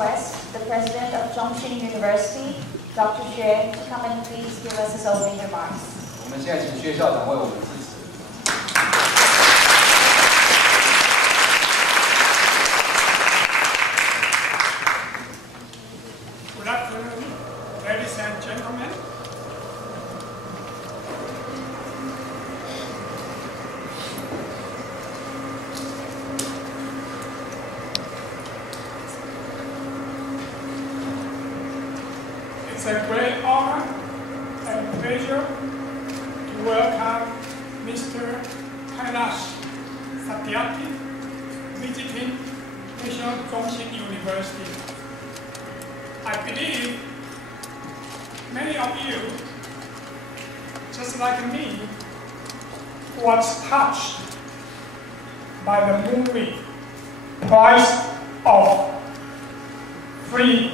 request the president of Zhongxin University, Dr. Xue, to come and please give us his opening remarks. 我们现在请薛校长为我们致辞。 Good afternoon, ladies and gentlemen. It's a great honor and pleasure to welcome Mr. Kailash Satyarthi, visiting National Zhongxin University. I believe many of you, just like me, was touched by the movie Price of Free.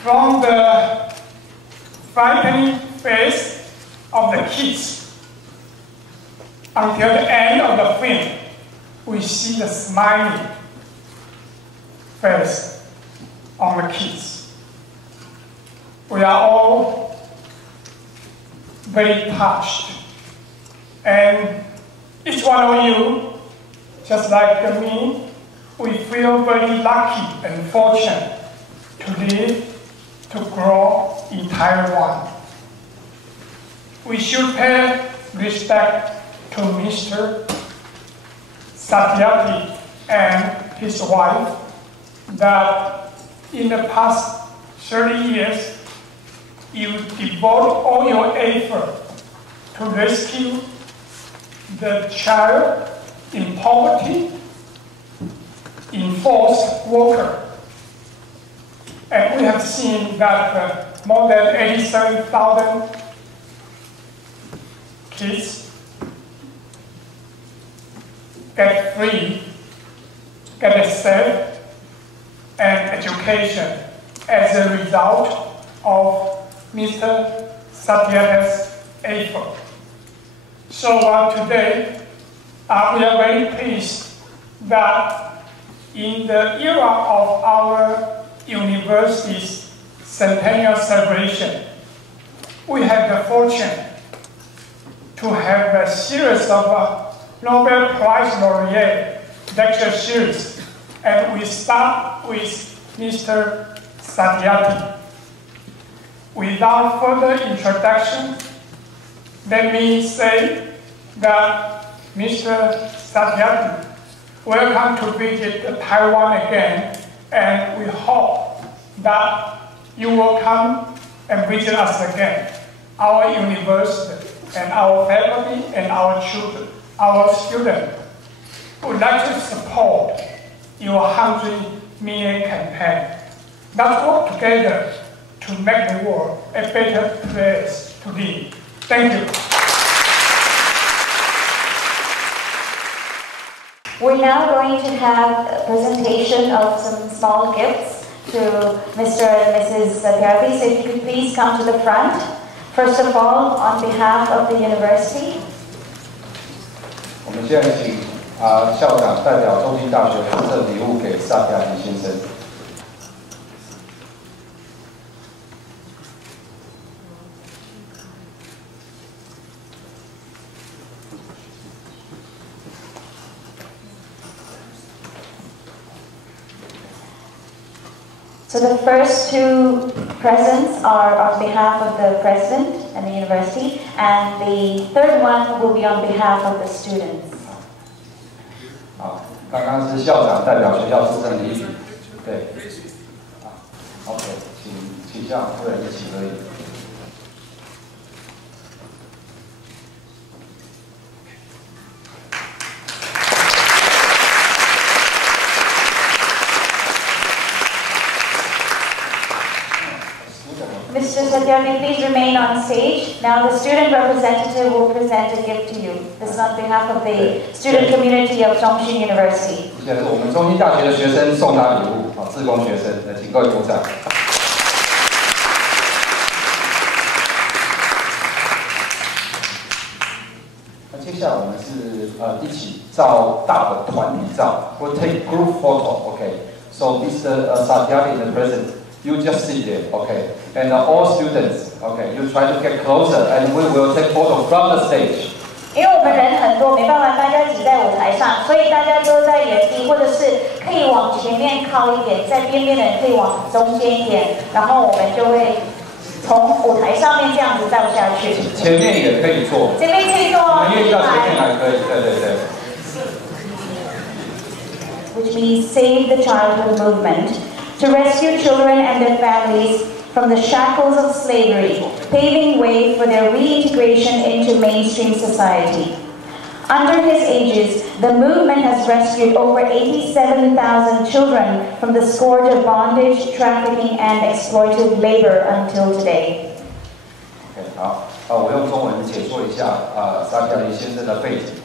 From the frightening face of the kids until the end of the film, we see the smiling face on the kids. We are all very touched, and each one of you, just like me, we feel very lucky and fortunate to live, to grow in Taiwan. We should pay respect to Mr. Satyarthi and his wife that in the past 30 years, you devote all your effort to rescue the child in poverty, in forced worker. And we have seen that more than 87,000 kids get free, get a safe and education as a result of Mr. Satyarthi's effort. So today, we are very pleased that in the era of our university's centennial celebration, we have the fortune to have a series of Nobel Prize laureate lecture series. And we start with Mr. Satyarthi. Without further introduction, let me say that Mr. Satyarthi, welcome to visit Taiwan again, and we hope that you will come and visit us again, our university, and our family, and our children, our students. We would like to support your 100 million campaign. Let's work together to make the world a better place to live. Thank you. We're now going to have a presentation of some small gifts to Mr. and Mrs. Satyarthi. So if you could please come to the front. First of all, on behalf of the university. 我们现在请校长代表中兴大学附赠礼物给萨提亚提先生。 So the first two presents are on behalf of the president and the university, and the third one will be on behalf of the students. 好，刚刚是校长代表学校附赠礼品，对。OK， 请校长夫人一起合影。 Mr. Satyarthi, please remain on stage. Now the student representative will present a gift to you. This is on behalf of the student community of Zhongxin University. 现在是我们中兴大学的学生送他礼物，志工学生，请各位鼓掌。那接下来我们是一起照大的团体照，或 take group photo，OK。So Mr. Satyarthi, the president, you just sit there, okay? And all students, okay, you try to get closer, and we will take photo from the stage. 因为我们人很多，没办法大家挤在舞台上，所以大家都在原地，或者是可以往前面靠一点，在边边的人可以往中间一点，然后我们就会从舞台上面这样子站下去。前面也可以做，前面可以做哦，愿意到前面来可以，对对对。Which means save the childhood movement, to rescue children and their families from the shackles of slavery, paving way for their reintegration into mainstream society. Under his aegis, the movement has rescued over 87,000 children from the scourge of bondage, trafficking, and exploitative labor until today. OK， 好，我用中文解说一下沙提雅提先生的背景。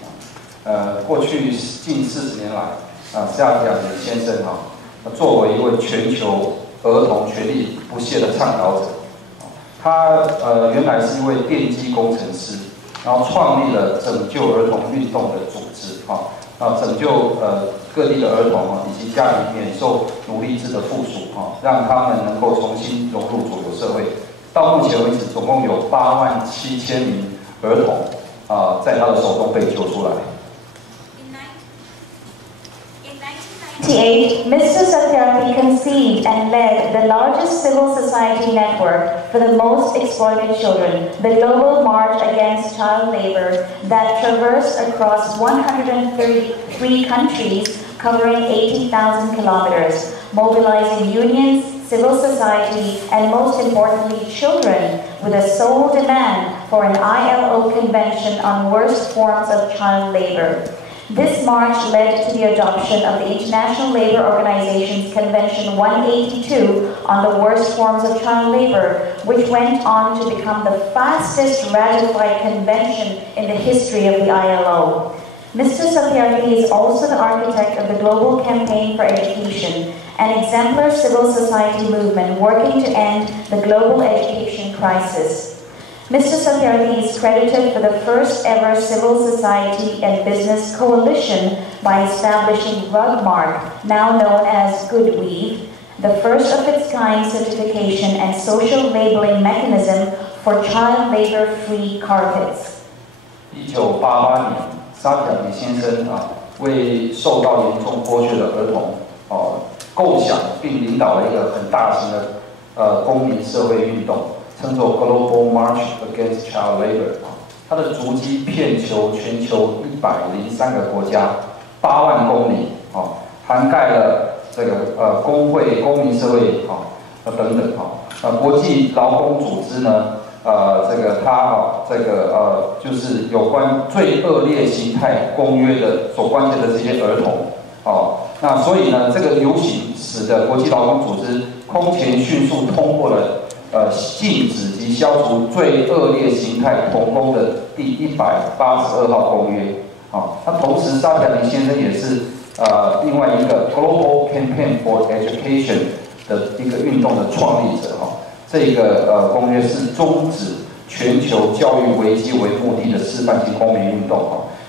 过去近40年来，沙提雅提先生作为一位全球儿童权利不懈的倡导者，他原来是一位电机工程师，然后创立了拯救儿童运动的组织，拯救各地的儿童以及家庭免受奴隶制的附属，让他们能够重新融入主流社会。到目前为止，总共有87000名儿童在他的手中被救出来。In 1998, Mr. Satyarthi conceived and led the largest civil society network for the most exploited children, the Global March Against Child Labor, that traversed across 133 countries, covering 80,000 kilometers, mobilizing unions, civil society, and most importantly, children, with a sole demand for an ILO convention on worst forms of child labor. This march led to the adoption of the International Labour Organization's Convention 182 on the worst forms of child labor, which went on to become the fastest ratified convention in the history of the ILO. Mr. Satyarthi is also the architect of the Global Campaign for Education, an exemplar civil society movement working to end the global education crisis. Mr. Satyarthi is credited for the first ever civil society and business coalition by establishing Rugmark, now known as Goodweave, the first of its kind certification and social labeling mechanism for child labor-free carpets. 1988年，沙提雅提先生为受到严重剥削的儿童构想并领导了一个很大型的公民社会运动。称作 Global March Against Child Labor， 它的足迹遍球全球103个国家，8万公里，涵盖了这个工会、公民社会等等，国际劳工组织呢，就是有关最恶劣形态公约的所关切的这些儿童，那所以呢，这个游行使得国际劳工组织空前迅速通过了。禁止及消除最恶劣形态童工的第182号公约。那同时，沙提雅提先生也是另外一个 Global Campaign for Education 的一个运动的创立者。这个公约是终止全球教育危机为目的的示范性公民运动。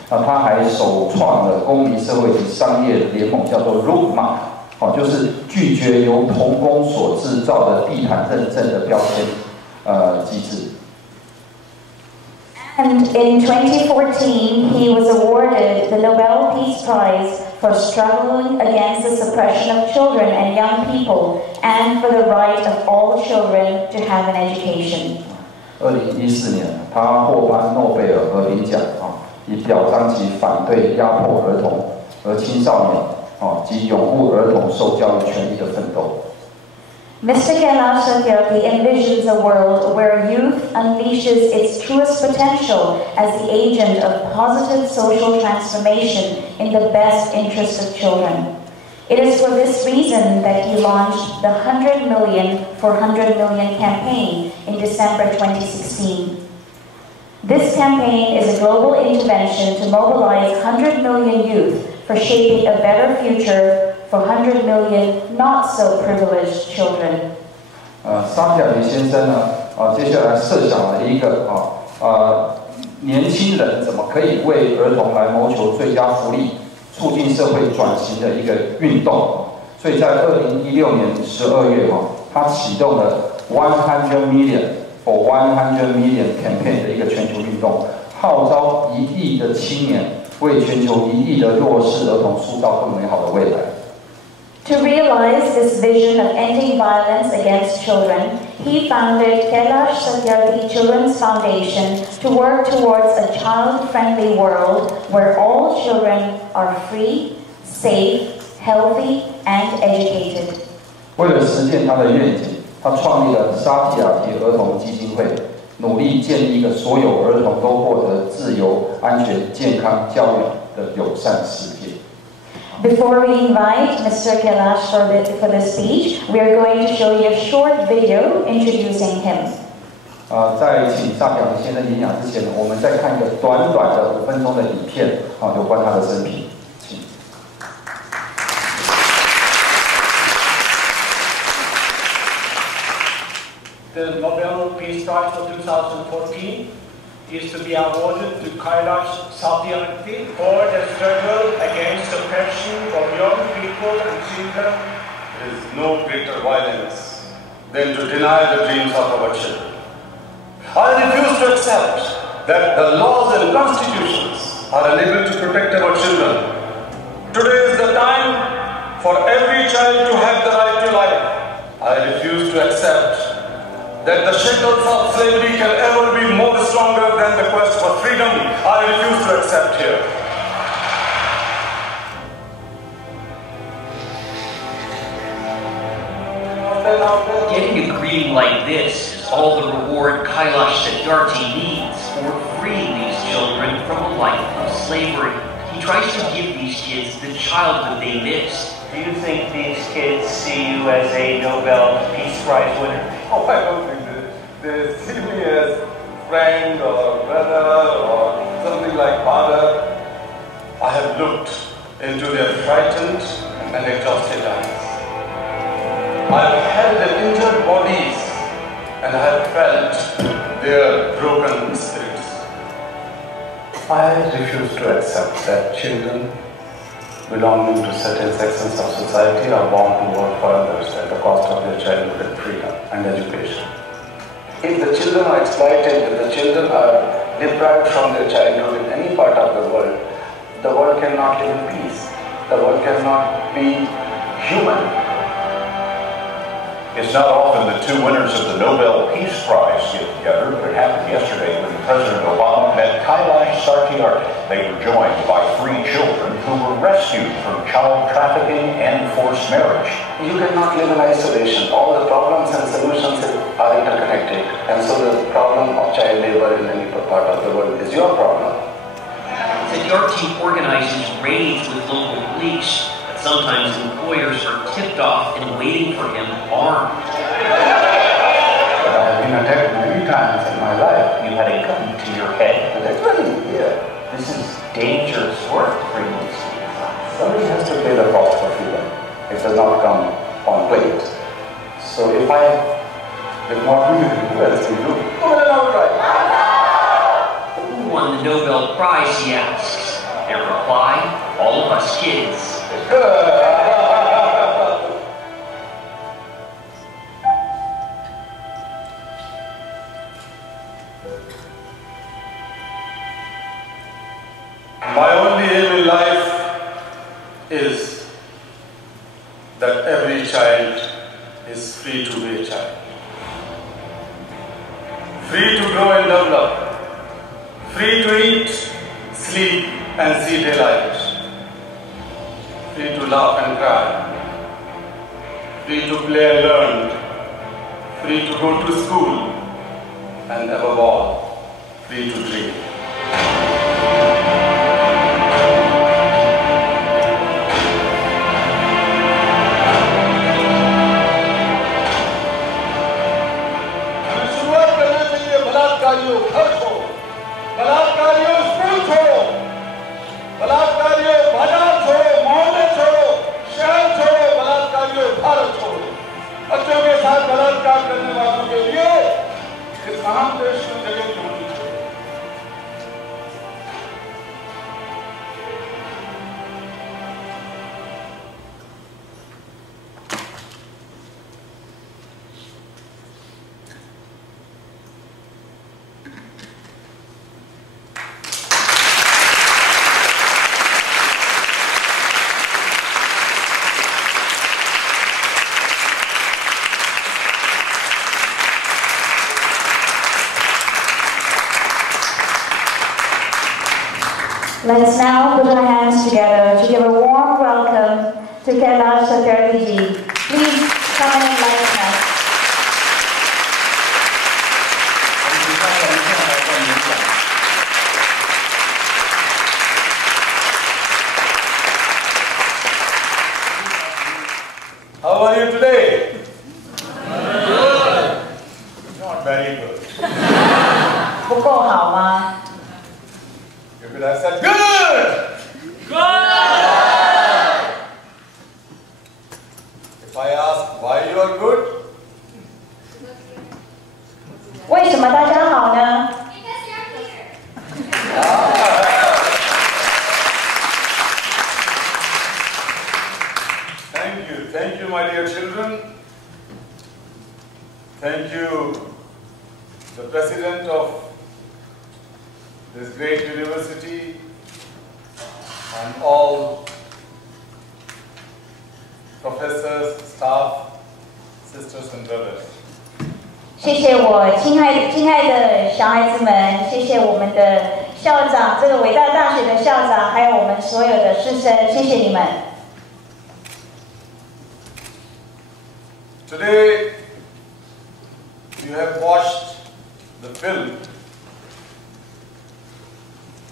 那他还首创了公民社会及商业联盟，叫做 Rugmark。就是拒绝由童工所制造的地毯认证的标签机制。And in 2014, he was awarded the Nobel Peace Prize for struggling against the suppression of children and young people, and for the right of all children to have an education. 2014年，他获颁诺贝尔和平奖以表彰其反对压迫儿童和青少年。及拥护儿童受教育权利的奋斗。Mr. Kailash Satyarthi envisions a world where youth unleashes its truest potential as the agent of positive social transformation in the best interest of children. It is for this reason that he launched the 100 Million for 100 Million campaign in December 2016. This campaign is a global intervention to mobilize 100 million youth for shaping a better future for 100 million not so privileged children. 沙提雅提先生呢，接下来设想了一个年轻人怎么可以为儿童来谋求最佳福利，促进社会转型的一个运动。所以在2016年12月他启动了100 million for 100 million campaign 的一个全球运动，号召1亿的青年为全球1亿的弱势儿童塑造更美好的未来。To realize this vision of ending violence against children, he founded Kailash Satyarthi Children's Foundation to work towards a child-friendly world where all children are free, safe, healthy, and educated. 为了实现他的愿景，他创立了沙提雅提儿童基金会，努力建立一个所有儿童都获得自由、安全、健康教育的友善世界。Before we invite Mr. Kailash for the speech, we are going to show you a short video introducing him. 在请沙提雅提先生演讲之前，我们再看一个短短的5分钟的影片，有关他的生平。请。The Nobel Peace Prize for 2014 is to be awarded to Kailash Satyarthi for the struggle against oppression of young people and children. There is no greater violence than to deny the dreams of our children. I refuse to accept that the laws and constitutions are unable to protect our children. Today is the time for every child to have the right to life. I refuse to accept that the shackles of slavery can ever be more stronger than the quest for freedom. I refuse to accept here. Getting a greeting like this is all the reward Kailash Satyarthi needs for freeing these children from a life of slavery. He tries to give these kids the childhood they missed. Do you think these kids see you as a Nobel Peace Prize winner? Oh, I don't think they see me as friend or brother or something like father. I have looked into their frightened and exhausted eyes. I have held their injured bodies and I have felt their broken spirits. I refuse to accept that children belonging to certain sections of society are bound to work for others at the cost of their childhood and freedom and education. If the children are exploited, if the children are deprived from their childhood in any part of the world cannot live in peace. The world cannot be human. It's not often the two winners of the Nobel Peace Prize get together, but it happened yesterday when President Obama met Kailash Satyarthi. They were joined by 3 children who were rescued from child trafficking and forced marriage. You cannot live in isolation. All the problems and solutions are interconnected. And so the problem of child labor in any part of the world is your problem. Satyarthi organizes raids with local police. Sometimes employers are tipped off and waiting for him armed. I have been attacked many times in my life. You had a gun to your head. Literally, yeah. This is dangerous work for you. Somebody has to pay the cost for freedom. It does not come on plate. So if I did not do it, who else will do it? Who won the Nobel Prize, he asks. Their reply, all of us kids. My only aim in life is that every child is free to be a child. Free to grow and develop. Free to eat, sleep and see daylight. Free to laugh and cry, free to play and learn, free to go to school, and above all, free to dream. बच्चों के साथ बलात्कार करने वालों के लिए इस अहम देश में जगह क्यों नहीं छोड़ी? warm welcome to Kailash Satyarthi. Please come and enlighten us. How are you today? Good. Not very good. 不够好吗？ You could have said good. Good. If I ask why you are good, 为什么大家好呢？ Thank you, my dear children. Thank you, the president of this great university and all professors, staff, sisters and brothers. 谢谢我亲爱的小孩子们，谢谢我们的校长，这个伟大大学的校长，还有我们所有的师生，谢谢你们。 Today, you have watched the film,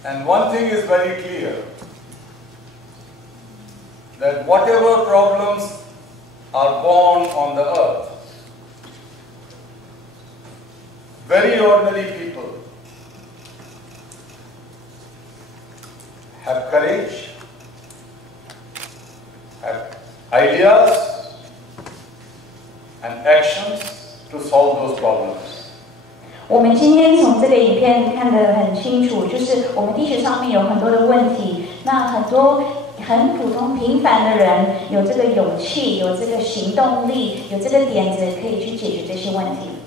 and one thing is very clear, that whatever problems are born on the earth, very ordinary people have courage, have ideas, and actions to solve those problems. 我们今天从这个影片看得很清楚，就是我们地球上面有很多的问题，那很多很普通平凡的人有这个勇气，有这个行动力，有这个点子，可以去解决这些问题。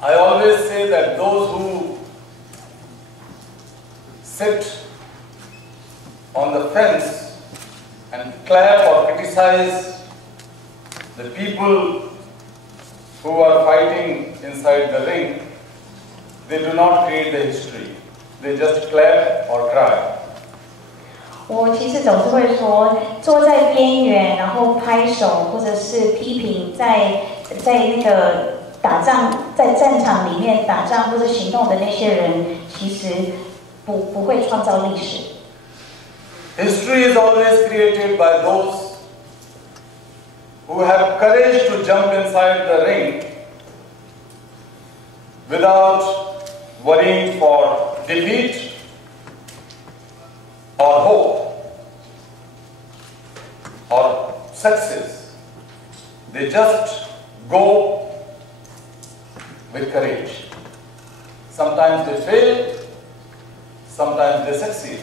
I always say that those who sit on the fence and clap or criticize the people who are fighting inside the ring, they do not create the history. They just clap or cry. 我其实总是会说，坐在边缘，然后拍手或者是批评，在那个打仗，在战场里面打仗或者行动的那些人，其实不会创造历史。History is always created by those who have courage to jump inside the ring without worrying for defeat or hope or success. They just go with courage. Sometimes they fail, sometimes they succeed.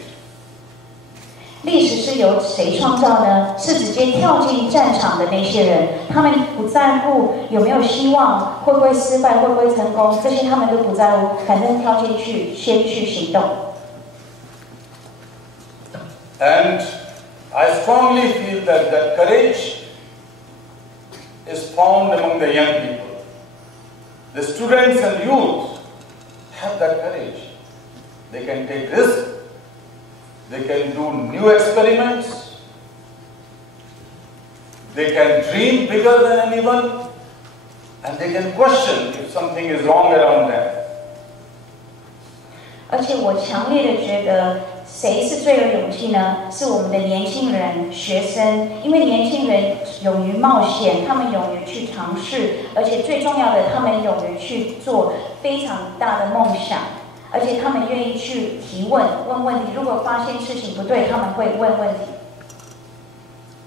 历史是由谁创造呢？是直接跳进战场的那些人，他们不在乎有没有希望，会不会失败，会不会成功，这些他们都不在乎，反正跳进去，先去行动。And I strongly feel that courage is found among the young people. The students and youth have that courage. They can take risks. They can do new experiments. They can dream bigger than anyone. And they can question if something is wrong around them. 而且我强烈的觉得，谁是最有勇气呢？是我们的年轻人、学生，因为年轻人勇于冒险，他们勇于去尝试，而且最重要的，他们勇于去做非常大的梦想。而且他们愿意去提问、问问题。如果发现事情不对，他们会问问题。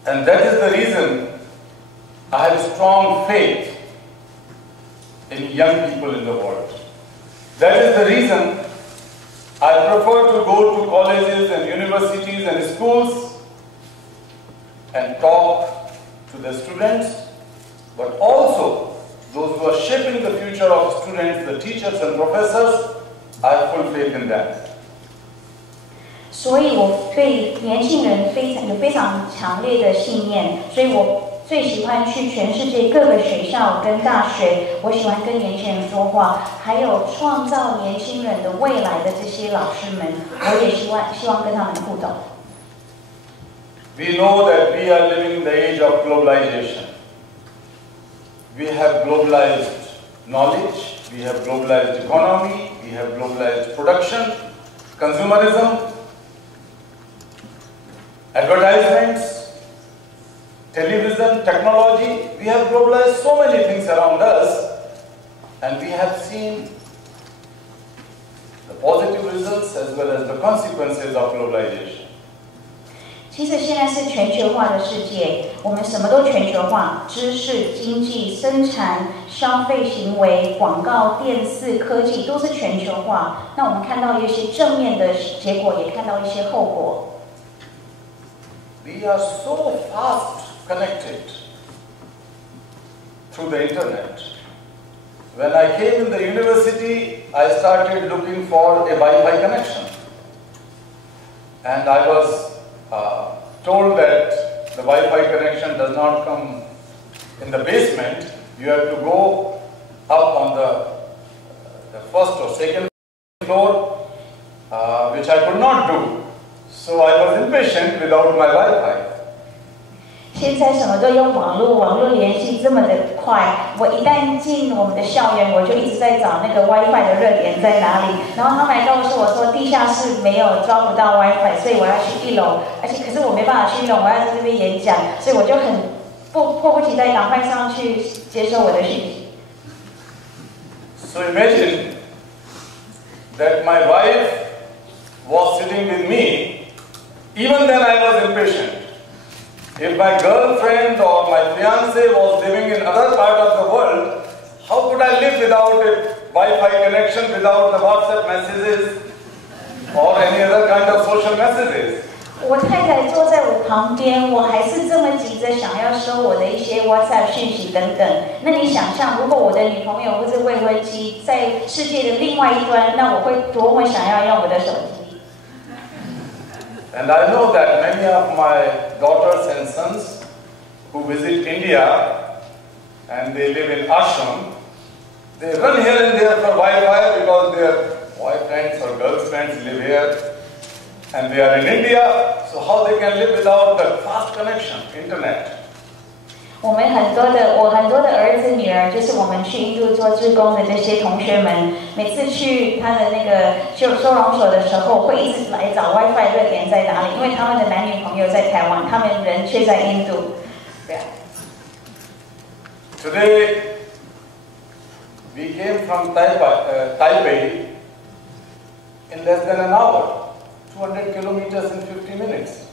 And that is the reason I have strong faith in young people in the world. That is the reason I prefer to go to colleges and universities and schools and talk to the students, but also those who are shaping the future of students, the teachers and professors. I have full faith in that. 所以我对年轻人有非常强烈的信念，所以我最喜欢去全世界各个学校跟大学，我喜欢跟年轻人说话，还有创造年轻人的未来的这些老师们，我也希望跟他们互动。We know that we are living in the age of globalization. We have globalized knowledge, we have globalized economy, we have globalized production, consumerism, advertisements, television, technology. We have globalized so many things around us, and we have seen the positive results as well as the consequences of globalization. 其实现在是全球化的世界，我们什么都全球化，知识、经济、生产、消费行为、广告、电视、科技都是全球化。那我们看到一些正面的结果，也看到一些后果。We are so fast connected through the internet. When I came in the university, I started looking for a Wi-Fi connection, and I was told that the Wi-Fi connection does not come in the basement. You have to go up on the first or second floor, which I could not do. So I was impatient without my Wi-Fi. 现在什么都用网络联系这么的快。我一旦进我们的校园，我就一直在找那个 WiFi 的热点在哪里。然后他们还告诉我说，地下室没有抓不到 WiFi， 所以我要去1楼。而且可是我没办法去1楼，我要在这边演讲，所以我就很迫不及待赶快上去接收我的讯息。So imagine that my wife was sitting with me. Even then I was impatient. If my girlfriend or my fiancé was living in other part of the world, how could I live without a Wi-Fi connection, without the WhatsApp messages or any other kind of social messages? 我太太坐在我旁边，我还是这么急着想要收我的一些 WhatsApp 讯息等等。那你想象，如果我的女朋友或是未婚妻在世界的另外一端，那我会多么想要用我的手机？ And I know that many of my daughters and sons who visit India and they live in ashram, they run here and there for Wi-Fi because their boyfriends or girlfriends live here and they are in India, so how they can live without the fast connection, internet? 我很多的儿子女儿，就是我们去印度做志工的这些同学们，每次去他的那个收容所的时候，会一直来找 WiFi 热点在哪里，因为他们的男女朋友在台湾，他们人却在印度。Today, we came from Taipei in less than an hour, 200 kilometers in 50 minutes.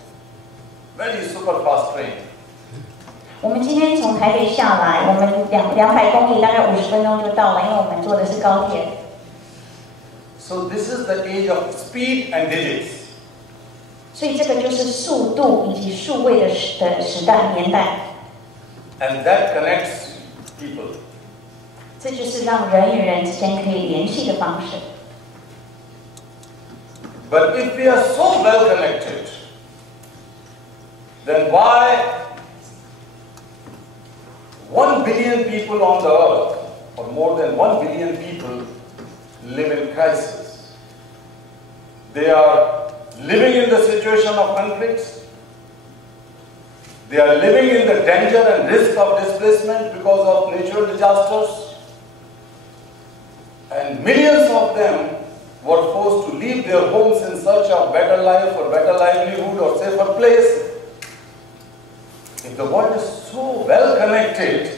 Very super fast train. 我们今天从台北下来，我们200公里，大概50分钟就到了，因为我们坐的是高铁。So this is the age of speed and digits. 所以这个就是速度以及数位的时代年代。And that connects people. 这就是让人与人之间可以联系的方式。But if we are so well connected, then why 1 billion people on the earth, or more than 1 billion people, live in crisis? They are living in the situation of conflicts. They are living in the danger and risk of displacement because of natural disasters. And millions of them were forced to leave their homes in search of better life or better livelihood or safer place. If the world is so well connected,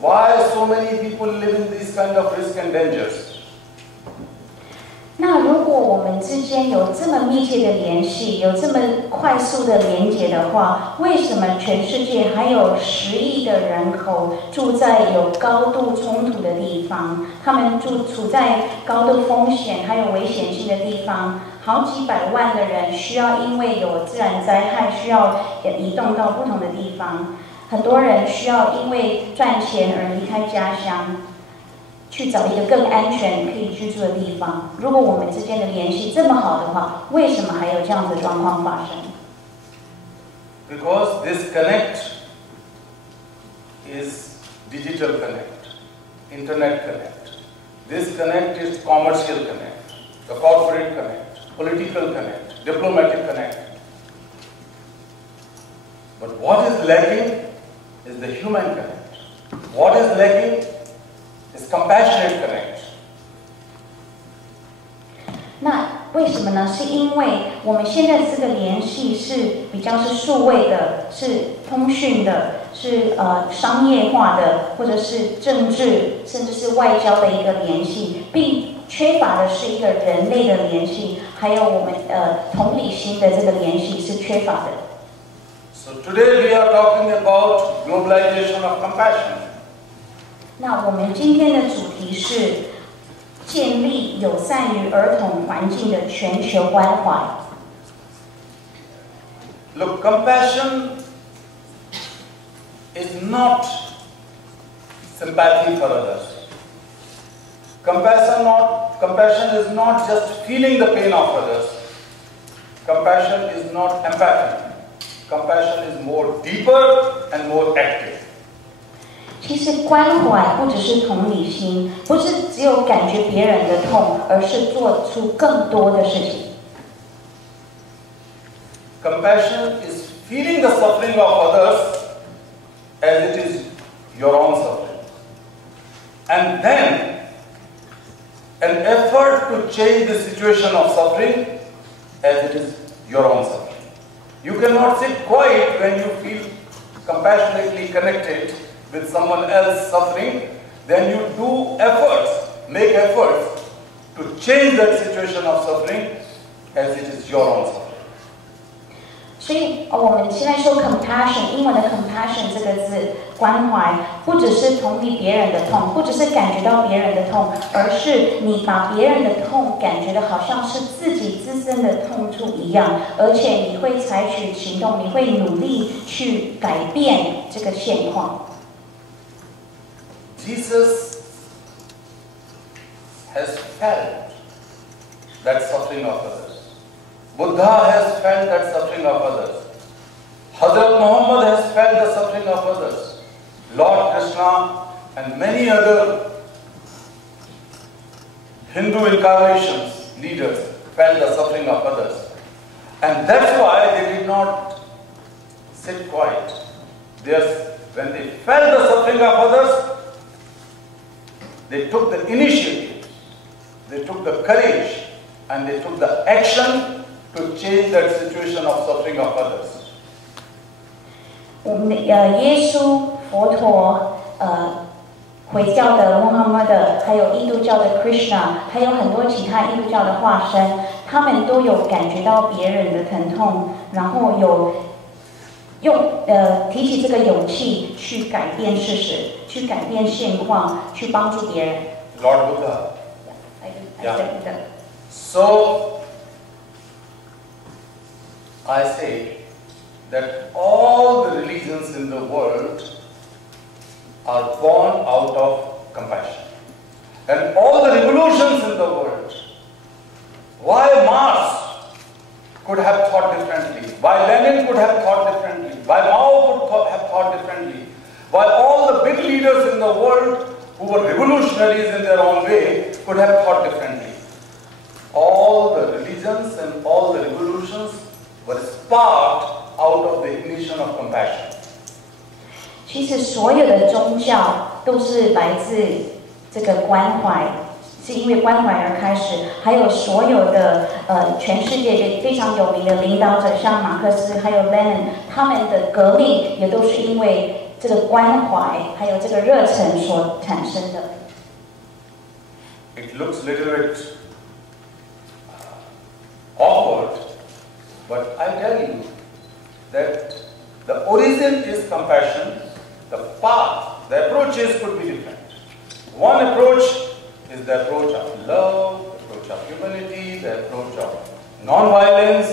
why so many people live in these kind of risks and dangers? 那如果我们之间有这么密切的联系，有这么快速的连结的话，为什么全世界还有10亿的人口住在有高度冲突的地方？他们处在高度风险还有危险性的地方，好几百万的人需要因为有自然灾害需要移动到不同的地方，很多人需要因为赚钱而离开家乡。去找一个更安全可以居住的地方。如果我们之间的联系这么好的话，为什么还有这样的状况发生 ？Because this connect is digital connect, internet connect. This connect is commercial connect, the corporate connect, political connect, diplomatic connect. But what is lacking is the human connect. What is lacking is compassionate connect. 那为什么呢？是因为我们现在这个联系是比较是数位的，是通讯的，是商业化的，或者是政治，甚至是外交的一个联系，并缺乏的是一个人类的联系，还有我们同理心的这个联系是缺乏的。So today we are talking about globalization of compassion. 那我们今天的主题是建立友善于儿童环境的全球关怀。Look, compassion is not sympathy for others. Compassion is not just feeling the pain of others. Compassion is not empathy. Compassion is more deeper and more active. 其实关怀不只是同理心，不是只有感觉别人的痛，而是做出更多的事情。Compassion is feeling the suffering of others as it is your own suffering. And then an effort to change the situation of suffering as it is your own suffering. You cannot sit quiet when you feel compassionately connected with someone else suffering. Then you do efforts, make efforts to change that situation of suffering as it is your own suffering. 所以我们现在说 compassion， 英文的 compassion 这个字，关怀不只是同理别人的痛，不只是感觉到别人的痛，而是你把别人的痛感觉的好像是自己自身的痛处一样，而且你会采取行动，你会努力去改变这个现况。Jesus has felt that suffering of others. Buddha has felt that suffering of others. Hazrat Muhammad has felt the suffering of others. Lord Krishna and many other Hindu incarnations, leaders, felt the suffering of others. And that's why they did not sit quiet. When they felt the suffering of others, they took the initiative, they took the courage, and they took the action to change that situation of suffering of others. 我们的耶稣、佛陀、回教的穆罕默德，还有印度教的 Krishna， 还有很多其他印度教的化身，他们都有感觉到别人的疼痛，然后提起这个勇气去改变事实，去改变现况，去帮助别人。Lord Buddha. Yeah. So I say that all the religions in the world are born out of compassion. And all the revolutions in the world, why Marx could have thought differently, why Lenin could have thought differently, why Mao could have thought differently, why all the big leaders in the world who were revolutionaries in their own way could have thought differently. All the religions and all the revolutions were sparked out of the ignition of compassion. 其实所有的宗教都是来自这个关怀，是因为关怀而开始。还有所有的全世界非常有名的领导者，像马克思还有 Lenin， 他们的革命也都是因为这个关怀还有这个热忱所产生的。It looks a little bit awkward, but I tell you that the origin is compassion. The path, the approaches could be different. One approach is the approach of love, the approach of humanity, the approach of non-violence.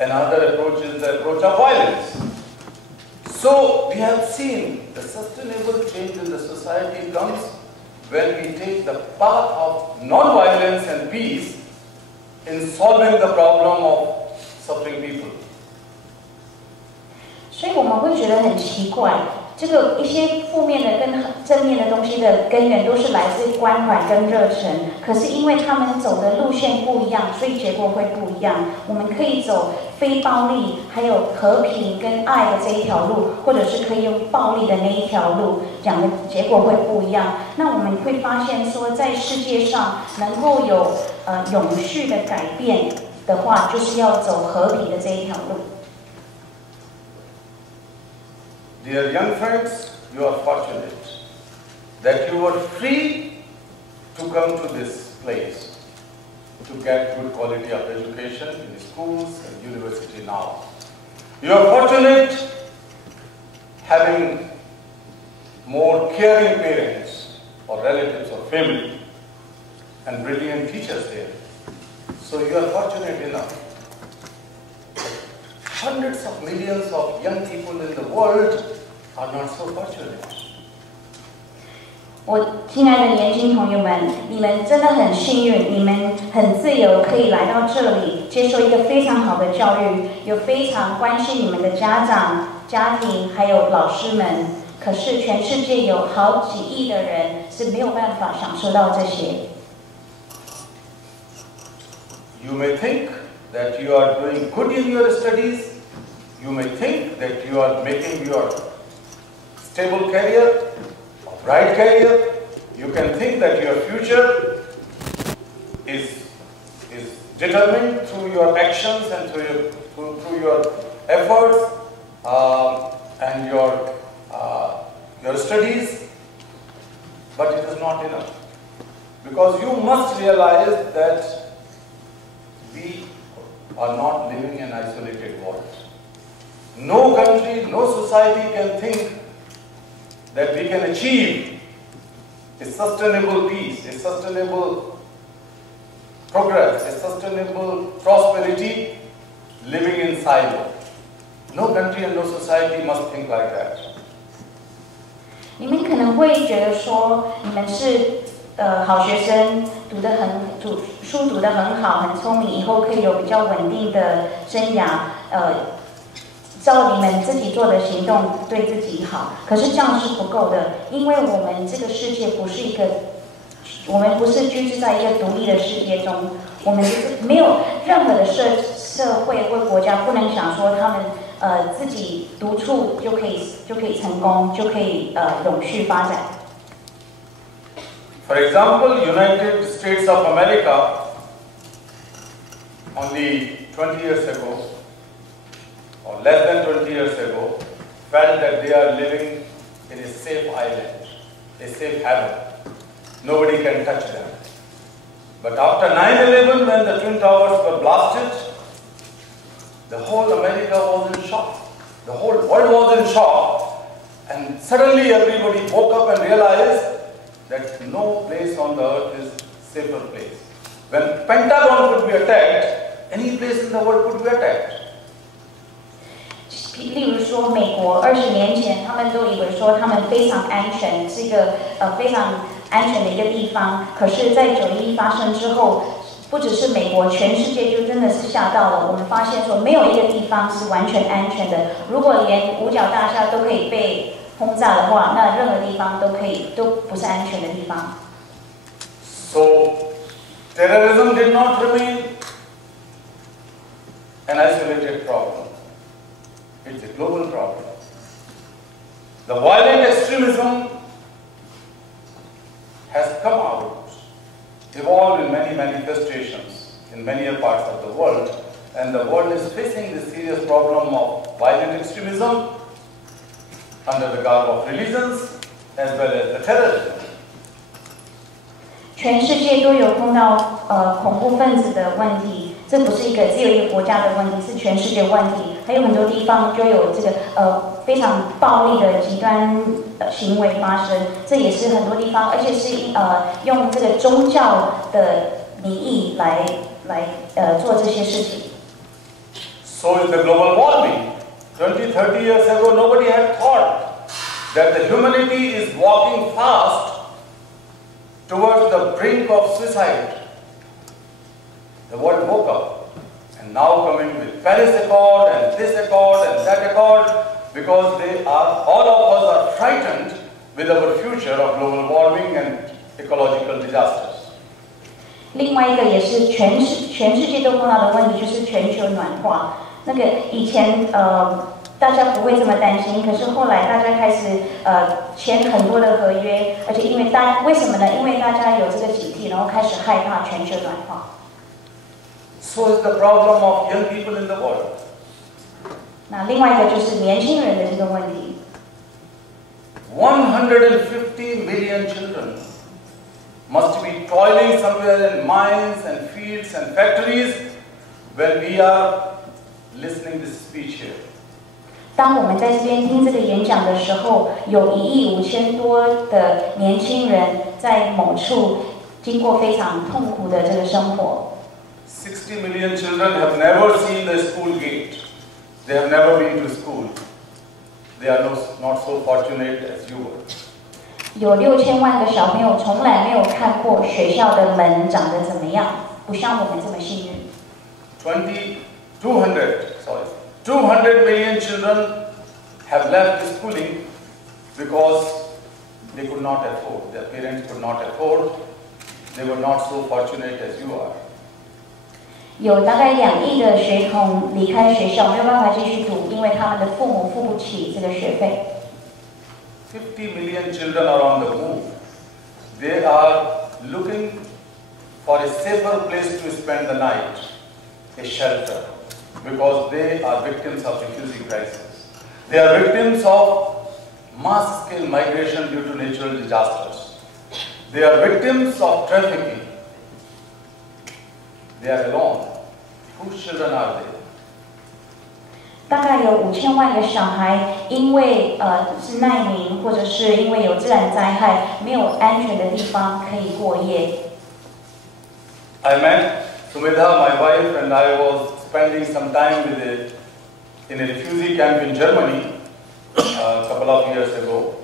Another approach is the approach of violence. So we have seen the sustainable change in the society comes when we take the path of non-violence and peace in solving the problem of suffering people. 所以我们会觉得很奇怪，这个一些负面的跟正面的东西的根源都是来自关怀跟热忱，可是因为他们走的路线不一样，所以结果会不一样。我们可以走非暴力，还有和平跟爱的这一条路，或者是可以用暴力的那一条路，讲的结果会不一样。那我们会发现说，在世界上能够有永续的改变的话，就是要走和平的这一条路。Dear young friends, you are fortunate that you were free to come to this place to get good quality of education in schools and university now. You are fortunate having more caring parents or relatives or family and brilliant teachers here. So you are fortunate enough. Hundreds of millions of young people in the world are not so fortunate. 我亲爱的年轻朋友们，你们真的很幸运，你们很自由，可以来到这里接受一个非常好的教育，有非常关心你们的家长、家庭还有老师们。可是全世界有好几亿的人是没有办法享受到这些。You may think that you are doing good in your studies. You may think that you are making your stable career, a bright career. You can think that your future is determined through your actions and through your efforts and your studies, but it is not enough. Because you must realize that we are not living in an isolated world. No country, no society can think that we can achieve a sustainable peace, a sustainable progress, a sustainable prosperity living in silo. No country and no society must think like that. 你们可能会觉得说，你们是好学生，书读得很好，很聪明，以后可以有比较稳定的生涯，照你们自己做的行动对自己好。可是这样是不够的，因为我们这个世界我们不是居住在一个独立的世界中，我们没有任何的社会或国家不能想说他们自己独处就可以成功，就可以永续发展。For example, United States of America only 20 years ago, or less than 20 years ago, felt that they are living in a safe island, a safe haven. Nobody can touch them. But after 9/11, when the Twin Towers were blasted, the whole America was in shock. The whole world was in shock. And suddenly everybody woke up and realized that no place on the earth is a safer place. When Pentagon could be attacked, any place in the world could be attacked. 例如说，美国20年前，他们都以为说他们非常安全，是一个非常安全的一个地方。可是，在9/11发生之后，不只是美国，全世界就真的是吓到了。我们发现说，没有一个地方是完全安全的。如果连五角大厦都可以被轰炸的话，那任何地方都不是安全的地方。So, terrorism did not remain an isolated problem. It's a global problem. The violent extremism has come out, evolved in many manifestations in many parts of the world, and the world is facing the serious problem of violent extremism under the garb of religions as well as the terrorism. 全世界都有碰到恐怖分子的问题，这不是只有一个国家的问题，是全世界问题。还有很多地方就有这个非常暴力的极端行为发生，这也是很多地方，而且是用这个宗教的名义来做这些事情。So is the global warming. 20, 30 years ago, nobody had thought that the humanity is walking fast towards the brink of suicide. The world woke up, and now coming with Paris Accord and this accord and that accord, because all of us are frightened with our future of global warming and ecological disasters. 另外一个也是全世界都碰到的问题，就是全球暖化。那个以前大家不会这么担心，可是后来大家开始签很多的合约，而且因为为什么呢？因为大家有这个警惕，然后开始害怕全球暖化。So is the problem of young people in the world. 那另外一个就是年轻人的这个问题。150 million children must be toiling somewhere in mines and fields and factories when we are listening this speech here. 当我们在这边听这个演讲的时候，有1.5亿多的年轻人在某处经过非常痛苦的这个生活。60 million children have never seen the school gate. They have never been to school. They are not so fortunate as you were. 有6000万个小朋友从来没有看过学校的门长得怎么样，不像我们这么幸运。200 million children have left schooling because they could not afford. Their parents could not afford. They were not so fortunate as you are. 有大概2亿的学童离开学校，没有办法继续读，因为他们的父母付不起这个学费。50 million children are on the move. They are looking for a safer place to spend the night, a shelter, because they are victims of refugee crisis. They are victims of mass-scale migration due to natural disasters. They are victims of trafficking. They are alone. Whose children are they? 大概有5000万个小孩，因为是难民，或者是因为有自然灾害，没有安全的地方可以过夜。I met Sumedha, my wife, and I was spending some time in a refugee camp in Germany a couple of years ago.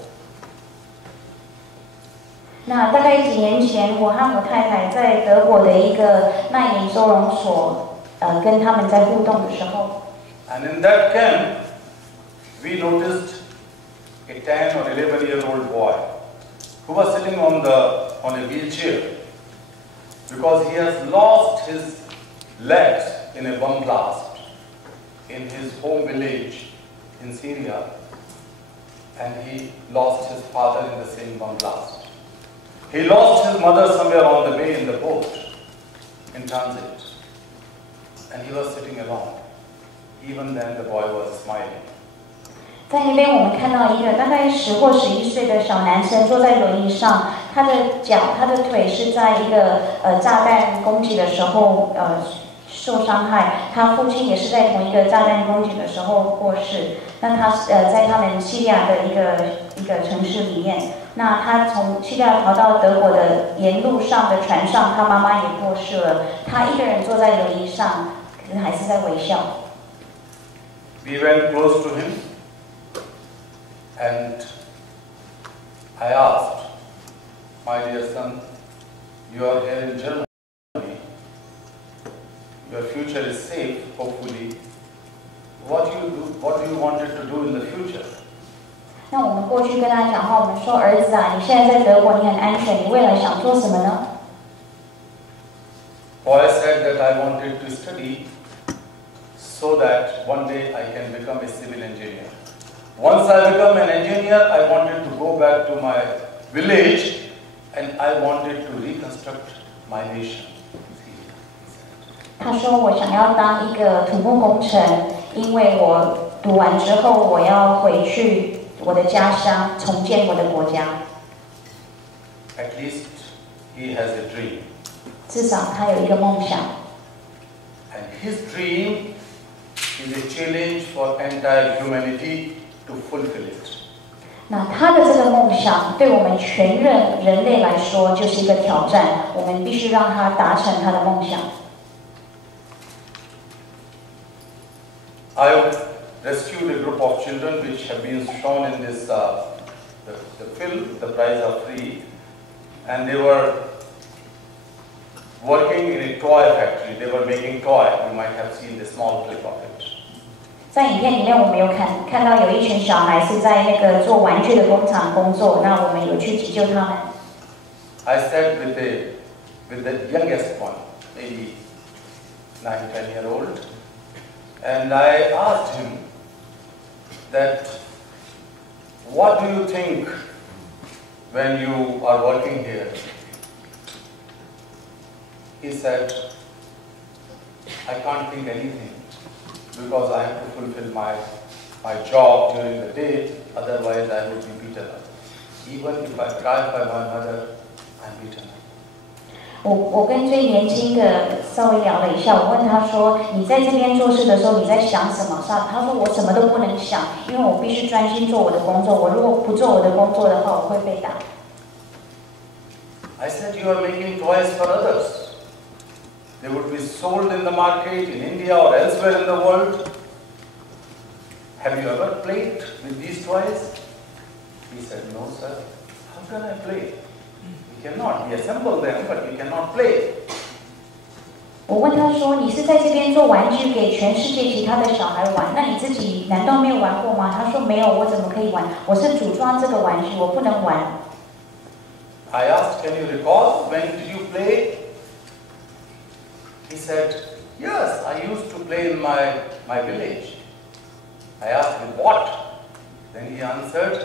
那大概几年前，我和我太太在德国的一个难民收容所，跟他们在互动的时候。And in that camp, we noticed a 10 or 11-year-old boy who was sitting on a wheelchair because he has lost his legs in a bomb blast in his home village in Syria, and he lost his father in the same bomb blast. He lost his mother somewhere on the way in the boat, in transit, and he was sitting alone. Even then, the boy was smiling. 在那边，我们看到一个大概10或11岁的小男生坐在轮椅上，他的脚、他的腿是在一个炸弹攻击的时候受伤害。他父亲也是在同一个炸弹攻击的时候过世。那他在他们叙利亚的一个城市里面，那他从叙利亚逃到德国的沿路上的船上，他妈妈也过世了。他一个人坐在轮椅上，可是还是在微笑。We went close to him, and I asked, "My dear son, you are here in Germany. Your future is safe, hopefully. What do you want to do in the future?" 那我们过去跟他讲话，我们说：“儿子啊，你现在在德国，你很安全，你未来想做什么呢？” Boy said that I wanted to study so that one day I can become a civil engineer. Once I become an engineer, I wanted to go back to my village and I wanted to reconstruct my nation. 他说：“我想要当一个土木工程，因为我读完之后，我要回去我的家乡，重建我的国家。” At least he has a dream. 至少他有一个梦想。And his dream is a challenge for entire humanity to fulfill it. 那他的这个梦想，对我们全人类来说，就是一个挑战。我们必须让他达成他的梦想。I rescued a group of children which have been shown in this the film. The prize are free, and they were working in a toy factory. They were making toy. You might have seen the small clip of it. 在影片里面，我们有看到有一群小孩是在那个做玩具的工厂工作，那我们有去急救他们。I sat with the youngest one, maybe 9, 10-year-old, and I asked him that, what do you think when you are working here? He said, I can't think anything because I have to fulfill my job during the day, otherwise I would be beaten up. Even if I cry by my mother, I'm beaten up. 我跟最年轻的稍微聊了一下，我问他说：“你在这边做事的时候，你在想什么？”他说：“我什么都不能想，因为我必须专心做我的工作。我如果不做我的工作的话，我会被打。” I said, you are making toys for others. They would be sold in the market in India or elsewhere in the world. Have you ever played with these toys? He said, no, sir. How can I play? We cannot. We assemble them, but we cannot play. 我问他说：“你是在这边做玩具给全世界其他的小孩玩，那你自己难道没有玩过吗？”他说：“没有，我怎么可以玩？我是组装这个玩具，我不能玩。” I asked, can you recall when did you play? He said, yes, I used to play in my village. I asked him, what? Then he answered,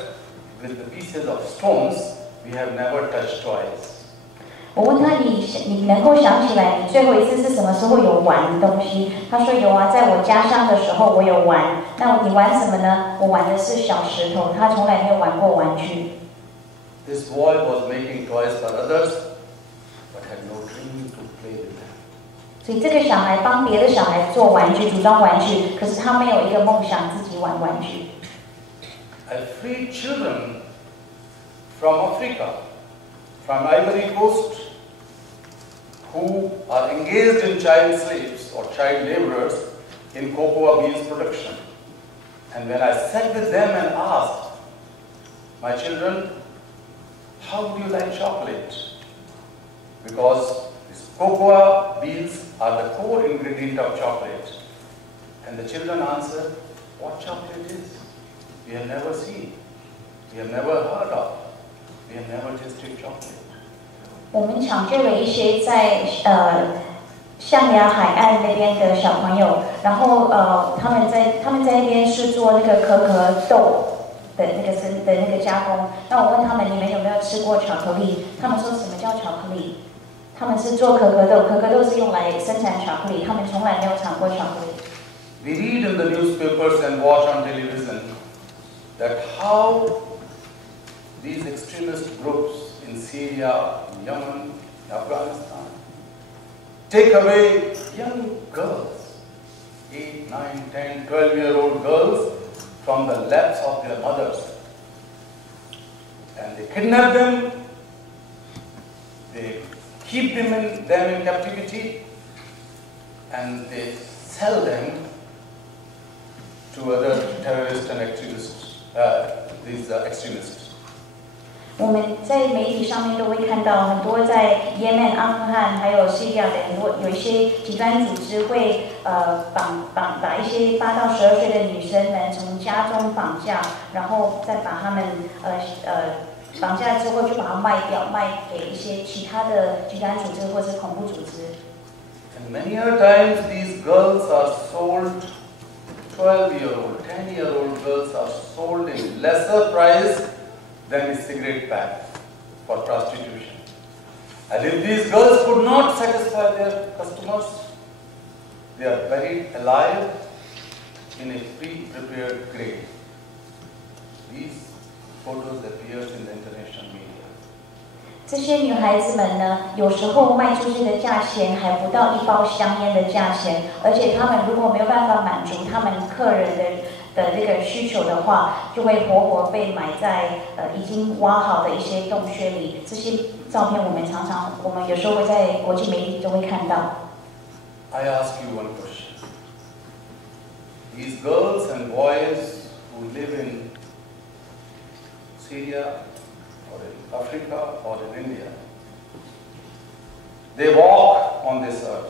with the pieces of stones, we have never touched toys. 我问他你能够想起来你最后一次是什么时候有玩东西？他说有啊，在我家乡的时候我有玩。那你玩什么呢？我玩的是小石头，他从来没有玩过玩具。This boy was making toys for others, but had no dream to play with them. 所以这个小孩帮别的小孩做玩具、组装玩具，可是他没有一个梦想自己玩玩具。I freed children from Africa, from Ivory Coast, who are engaged in child slaves or child laborers in cocoa beans production. And when I sat with them and asked, my children, how do you like chocolate? Because these cocoa beans are the core ingredient of chocolate. And the children answered, what chocolate is? We have never seen. We have never heard of. We have never tasted chocolate. 我们抢救了一些在象牙海岸那边的小朋友，然后他们在那边是做那个可可豆的那个加工。那我问他们你们有没有吃过巧克力？他们说什么叫巧克力？他们是做可可豆，可可豆是用来生产巧克力，他们从来没有尝过巧克力。We read in the newspapers and watch on television that how these extremist groups in Syria, in Yemen, in Afghanistan, take away young girls, 8, 9, 10, 12-year-old girls from the laps of their mothers. And they kidnap them, they keep them in captivity, and they sell them to other terrorists and extremists, these extremists. 我们在媒体上面都会看到很多在也门、阿富汗还有叙利亚的很多有一些极端组织会把一些8到12岁的女生们从家中绑架，然后再把她们绑架之后就把它卖掉，卖给一些其他的极端组织或是恐怖组织。And many a times these girls are sold, 12-year-old, 10-year-old girls are sold in lesser price than a cigarette pack for prostitution. And if these girls could not satisfy their customers, they are buried alive in a pre-prepared grave. These photos appear in the international media. 这些女孩子们呢，有时候卖出去的价钱还不到1包香烟的价钱，而且她们如果没有办法满足她们客人的这个需求的话，就会活活被埋在已经挖好的一些洞穴里。这些照片我们有时候会在国际媒体都会看到。I ask you one question. These girls and boys who live in Syria or in Africa or in India, they walk on this earth.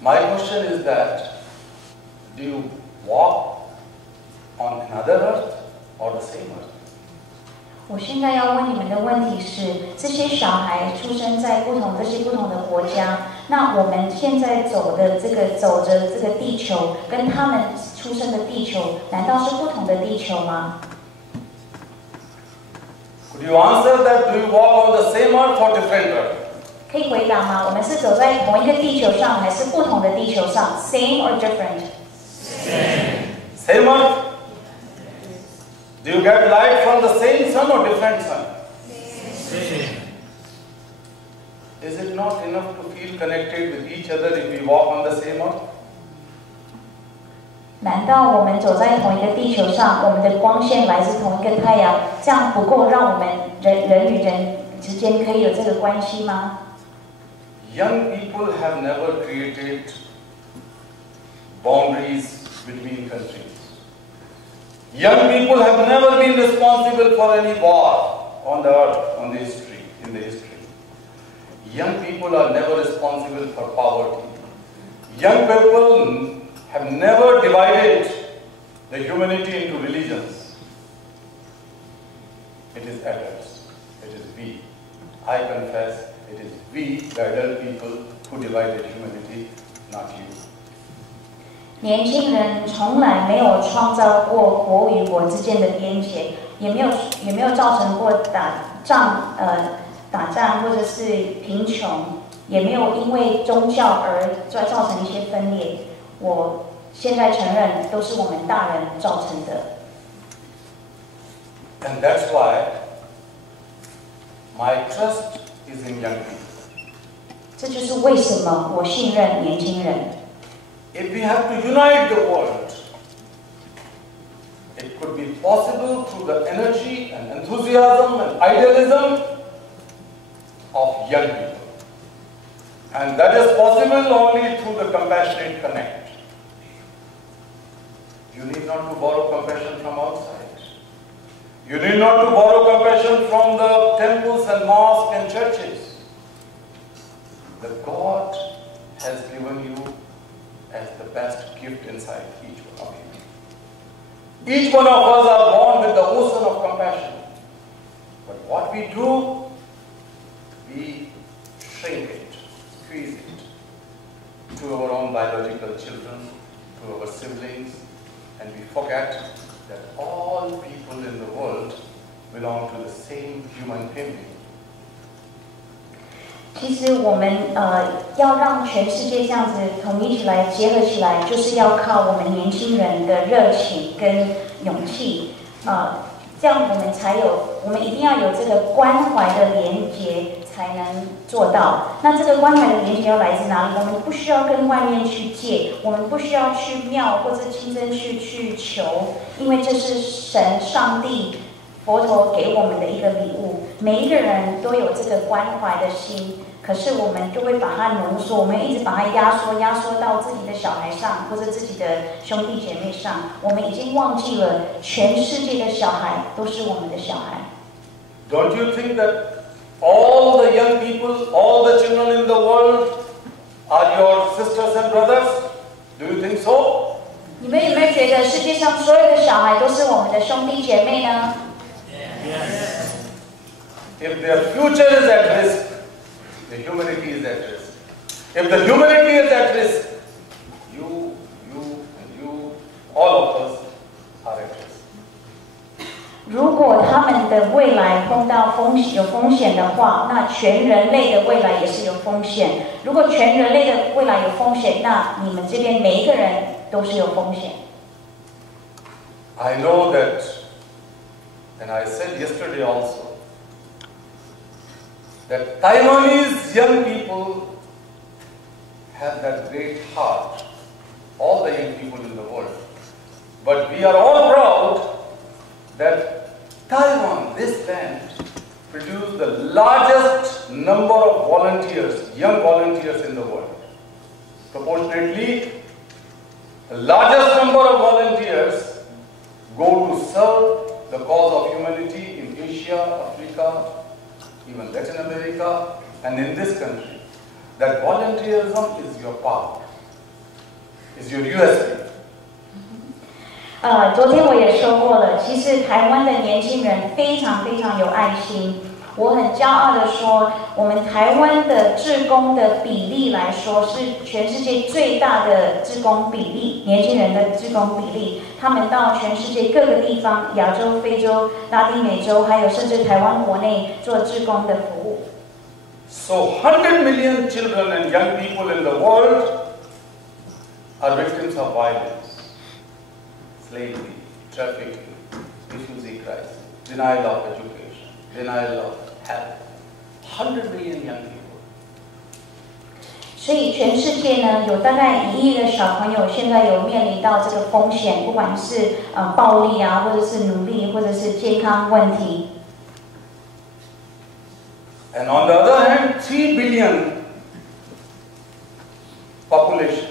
My question is that, do you walk on another earth or the same earth? 我现在要问你们的问题是：这些小孩出生在不同的国家，那我们现在走着这个地球，跟他们出生的地球，难道是不同的地球吗？ Could you answer that? Do you walk on the same earth or different earth? 可以回答吗？我们是走在同一个地球上，还是不同的地球上 ？Same or different? Same earth? Do you get light from the same sun or different sun? Is it not enough to feel connected with each other if we walk on the same earth? 难道我们走在同一个地球上，我们的光线来自同一个太阳，这样不够让我们人与人之间可以有这个关系吗？ Young people have never created boundaries between countries. Young people have never been responsible for any war on the earth, in the history. Young people are never responsible for poverty. Young people have never divided the humanity into religions. It is adults. It is we. I confess, it is we, the adult people, who divided humanity, not you. 年轻人从来没有创造过国与国之间的边界，也没有造成过打仗或者是贫穷，也没有因为宗教而造成一些分裂。我现在承认，都是我们大人造成的。And that's why my trust is in young people. 这就是为什么我信任年轻人。 If we have to unite the world, it could be possible through the energy and enthusiasm and idealism of young people. And that is possible only through the compassionate connect. You need not to borrow compassion from outside. You need not to borrow compassion from the temples and mosques and churches. The God has given you as the best gift inside each one of you. Each one of us are born with the ocean of compassion. But what we do, we shrink it, squeeze it to our own biological children, to our siblings, and we forget that all people in the world belong to the same human family. 其实我们要让全世界这样子统一起来、结合起来，就是要靠我们年轻人的热情跟勇气。这样我们一定要有这个关怀的连结，才能做到。那这个关怀的连结要来自哪里？我们不需要跟外面去借，我们不需要去庙或者亲身去求，因为这是上帝。 佛陀给我们的一个礼物，每一个人都有这个关怀的心，可是我们就会把它浓缩，我们一直把它压缩到自己的小孩上，或者自己的兄弟姐妹上。我们已经忘记了，全世界的小孩都是我们的小孩。Don't you think that all the young people, all the children in the world are your sisters and brothers? Do you think so? 你们有没有觉得世界上所有的小孩都是我们的兄弟姐妹呢？ Yes. If their future is at risk, the humanity is at risk. If the humanity is at risk, you, all of us are at risk. 如果他们的未来碰到有风险的话，那全人类的未来也是有风险。如果全人类的未来有风险，那你们这边每一个人都是有风险。I know that. And I said yesterday also that Taiwanese young people have that great heart, all the young people in the world. But we are all proud that Taiwan, this land, produced the largest number of volunteers, young volunteers in the world. Proportionately, the largest number of volunteers go to serve the cause of humanity in Asia, Africa, even Latin America, and in this country. That volunteerism is your power, is your USP. 昨天我也说过了，其实台湾的年轻人非常非常有爱心。我很骄傲的说，我们台湾的志工的比例来说，是全世界最大的志工比例，年轻人的志工比例。他们到全世界各个地方，亚洲、非洲、拉丁美洲，还有甚至台湾国内做志工的服务。So 100 million children and young people in the world are victims of violence, slavery, trafficking, refugee crisis, denial of education, denial of health. 100 million young people. 所以全世界呢，有大概1亿的小朋友现在有面临到这个风险，不管是暴力啊，或者是奴隶，或者是健康问题。And on the other hand, 3 billion population,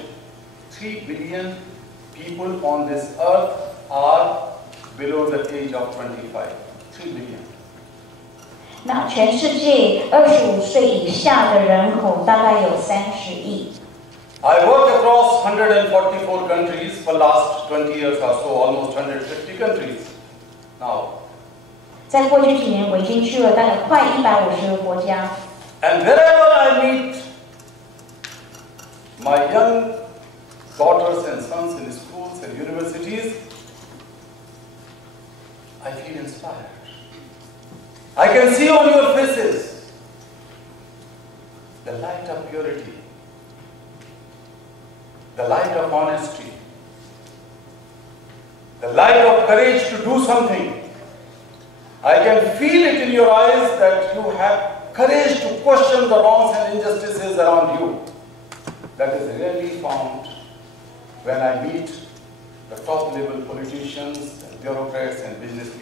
3 billion people on this earth are below the age of 25. 3 billion. 那全世界25岁以下的人口大概有30亿。I worked across 144 countries for last 20 years or so, almost 150 countries. Now. 在过去几年，我已经去了大概快150个国家。And wherever I meet my young daughters and sons in schools and universities, I feel inspired. I can see on your faces the light of purity, the light of honesty, the light of courage to do something. I can feel it in your eyes that you have courage to question the wrongs and injustices around you. That is rarely found when I meet the top level politicians and bureaucrats and business people.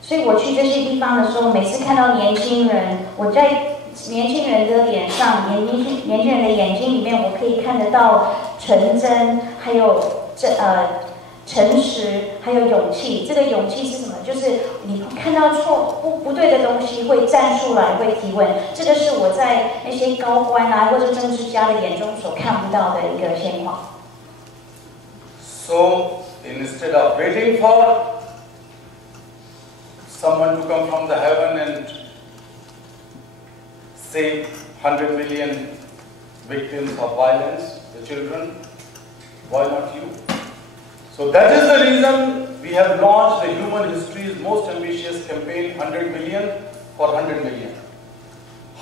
所以我去这些地方的时候，每次看到年轻人，我在年轻人的脸上、年轻人的眼睛里面，我可以看得到纯真，还有诚实，还有勇气。这个勇气是什么？就是你看到不对的东西，会站出来，会提问。这个是我在那些高官啊，或者政治家的眼中所看不到的一个现况。So instead of waiting for someone to come from the heaven and save 100 million victims of violence, the children, why not you? So that is the reason we have launched the human history's most ambitious campaign, 100 million for 100 million.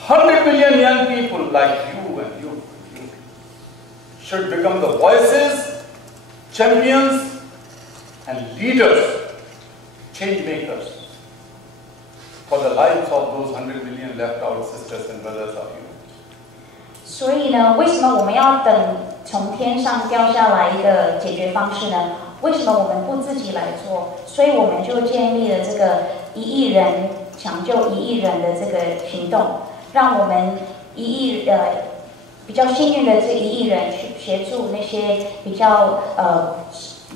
100 million young people like you and you should become the voices, champions, and leaders, change makers for the lives of those 100 million left out sisters and brothers of you. 所以呢，为什么我们要等从天上掉下来一个解决方式呢？为什么我们不自己来做？所以我们就建立了这个1亿人抢救1亿人的这个行动，让我们比较幸运的这1亿人去协助那些比较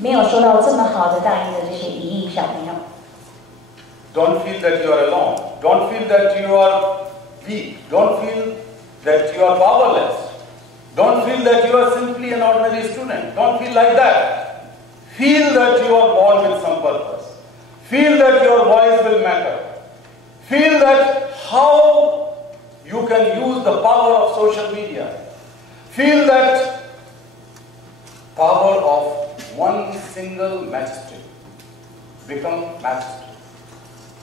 没有受到这么好的待遇的这些1亿小朋友。Don't feel that you are alone. Don't feel that you are weak. Don't feel that you are powerless. Don't feel that you are simply an ordinary student. Don't feel like that. Feel that you are born with some purpose. Feel that your voice will matter. Feel that how you can use the power of social media. Feel that power of one single matchstick. Become matchstick.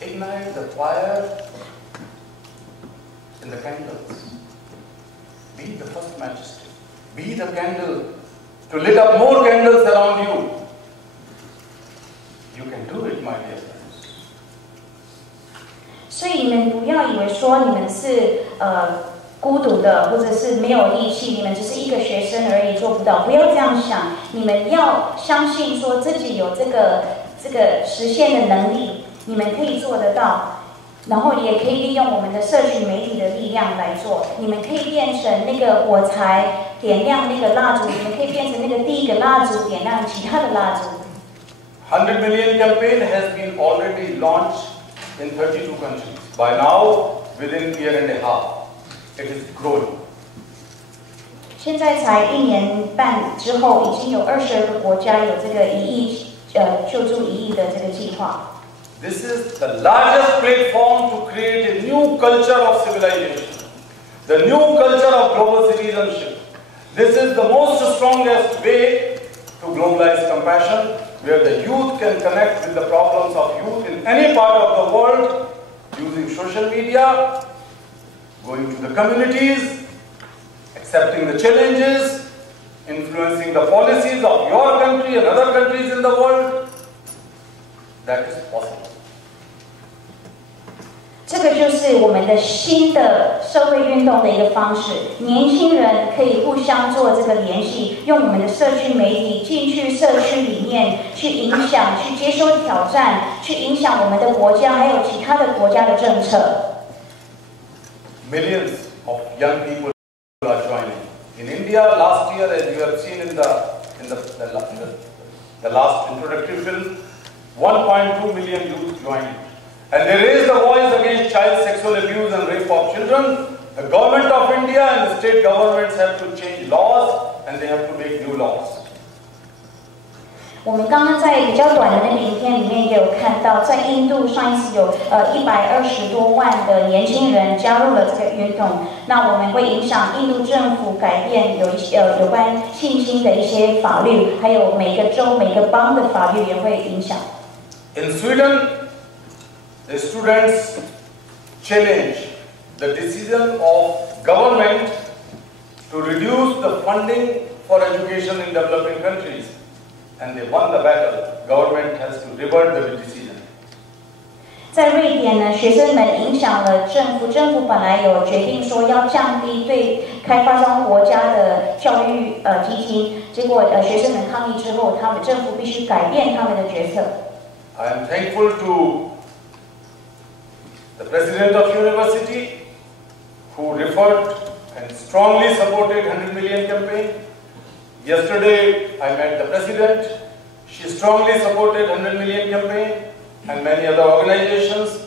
Ignite the fire in the candles. Be the first matchstick. Be the candle to lit up more candles around you. You can do it, my dear friends. 所以你们不要以为说你们是孤独的，或者是没有力气，你们只是一个学生而已，做不到。不要这样想，你们要相信说自己有这个实现的能力。你们可以做得到，然后也可以利用我们的社群媒体的力量来做。你们可以变成那个火柴，点亮那个蜡烛；你们可以变成那个第一个蜡烛，点亮其他的蜡烛。100 million campaign has been already launched in 32 countries. By now, within a year and a half, it is growing. 现在才1年半之后，已经有22个国家有这个1亿救助1亿的这个计划。This is the largest platform to create a new culture of civilization, the new culture of global citizenship. This is the most strongest way to globalize compassion, where the youth can connect with the problems of youth in any part of the world using social media, going to the communities, accepting the challenges, influencing the policies of your country and other countries in the world. That is possible. 这个就是我们的新的社会运动的一个方式。年轻人可以互相做这个联系，用我们的社区媒体进去社区里面去影响、去接收挑战、去影响我们的国家，还有其他的国家的政策。Millions of young people are joining. In India, last year, as you have seen in the last introductory film, 1.2 million youth joined. And they raised the voice against child sexual abuse and rape of children. The government of India and the state governments have to change laws and they have to make new laws. 我们刚刚在比较短的那个影片里面也有看到，在印度上一次有120多万的年轻人加入了这个运动。那我们会影响印度政府改变有关性侵的一些法律，还有每个州每个邦的法律也会影响。In Sweden, the students challenge the decision of government to reduce the funding for education in developing countries. And they won the battle. Government has to revert the decision. 在瑞典呢，学生们影响了政府。政府本来有决定说要降低对开发中国家的教育基金，结果学生们抗议之后，他们政府必须改变他们的决策。I am thankful to the president of university who referred and strongly supported 100 million campaign. Yesterday, I met the president. She strongly supported 100 million campaign and many other organizations.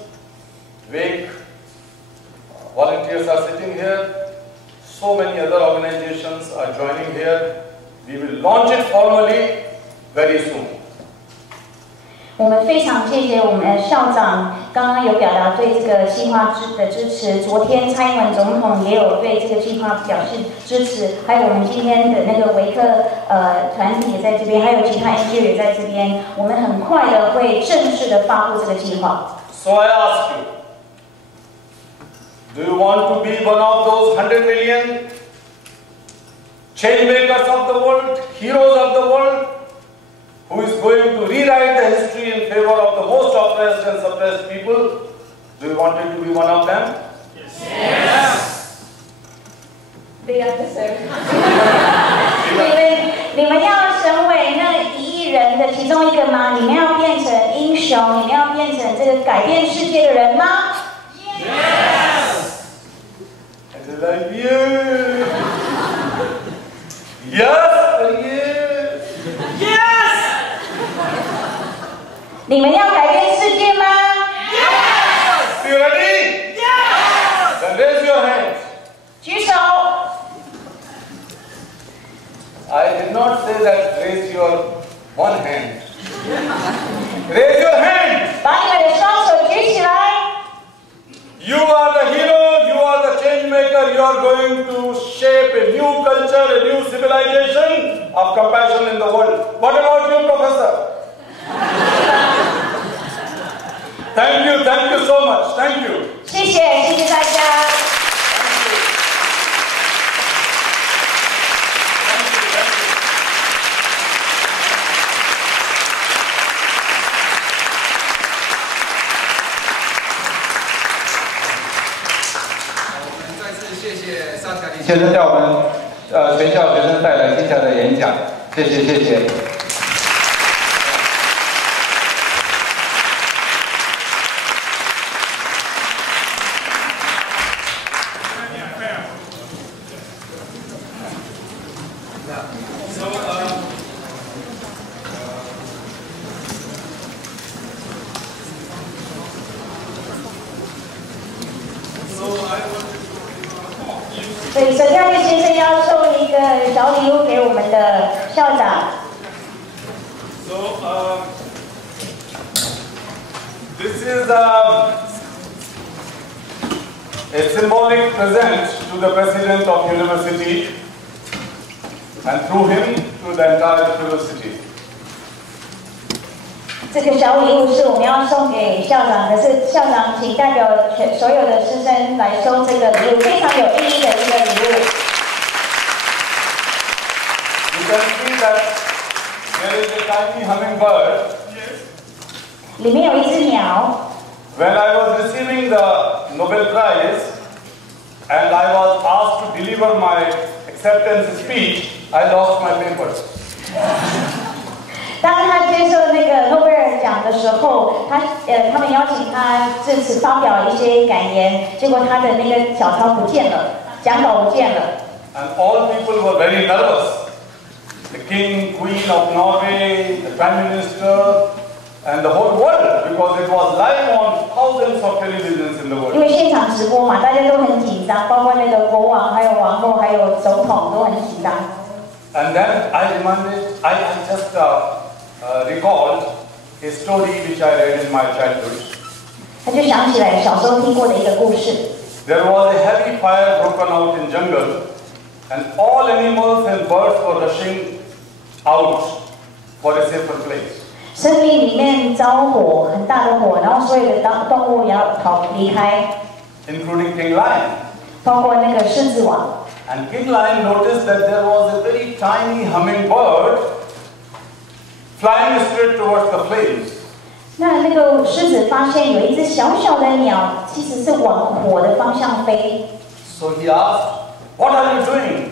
Wake volunteers are sitting here. So many other organizations are joining here. We will launch it formally very soon. 我们非常谢谢我们的校长，刚刚有表达对这个计划的支持。昨天蔡英文总统也有对这个计划表示支持，还有我们今天的那个维克团体也在这边，还有其他 NGO 也在这边。我们很快的会正式的发布这个计划。So I ask you, do you want to be one of those 100 million change makers of the world, heroes of the world? Who is going to rewrite the history in favor of the most oppressed and suppressed people? Do you want it to be one of them? Yes. The answer. 你们要成为那1亿人的其中一个吗？你们要变成英雄，你们要变成这个改变世界的人吗 ？Yes. And they're like, yeah. Yes. Yes. 你们要改变世界吗 ？Yes. You ready? Yes. Then raise your hands. 举手。I did not say that raise your one hand. Raise your hand. 把你们的双手举起来。You are the hero, you are the change maker, you are going to shape a new culture, a new civilization of compassion in the world. What about you, Professor? Thank you so much. Thank you. 谢谢大家。先生叫我们全校学生带来接下来的演讲，谢谢。所以Satyarthi先生要送一个小礼物给我们的校长。So this is a symbolic present to the president of university and through him to the entire university. 这个小礼物是我们要送给校长，可是校长请代表所有的师生来收这个礼物，非常有意义的一个礼物。You can see that there is a tiny hummingbird. 里面有一只鸟。When I was receiving the Nobel Prize and I was asked to deliver my acceptance speech, I lost my papers. 当他接受那个诺贝尔奖的时候，他们邀请他致辞发表一些感言，结果他的那个小抄不见了，讲稿不见了。And all people were very nervous. The king, queen of Norway, the prime minister, and the whole world, because it was live on thousands of televisions in the world. 因为现场直播嘛，大家都很紧张，包括那个国王、还有王后、还有总统都很紧张。And then I just recalled a story which I read in my childhood. 他就想起来小时候听过的一个故事。There was a heavy fire broken out in jungle, and all animals and birds were rushing out for a safer place. 森林里面着火，很大的火，然后所有的动物也要离开 ，including King Lion. 包括那个狮子王。And King Lion noticed that there was a very tiny hummingbird flying straight towards the flames. 那个狮子发现有一只小小的鸟，其实是往火的方向飞。So he asked, "What are you doing?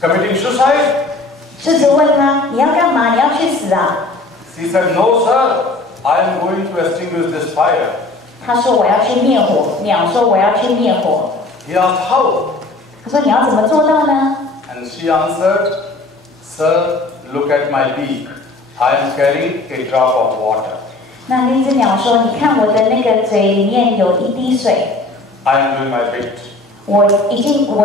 Committing suicide?" 狮子问他：“你要干嘛？你要去死啊？” He said, "No, sir. I am going to extinguish this fire." 他说：“我要去灭火。”鸟说：“我要去灭火。” He asked, "How?" 他说：“你要怎么做到呢？” And she answered, "Sir, look at my beak. I am carrying a drop of water." 那只鸟说：“你看我的那个嘴里面有一滴水。” I am doing my bit. 我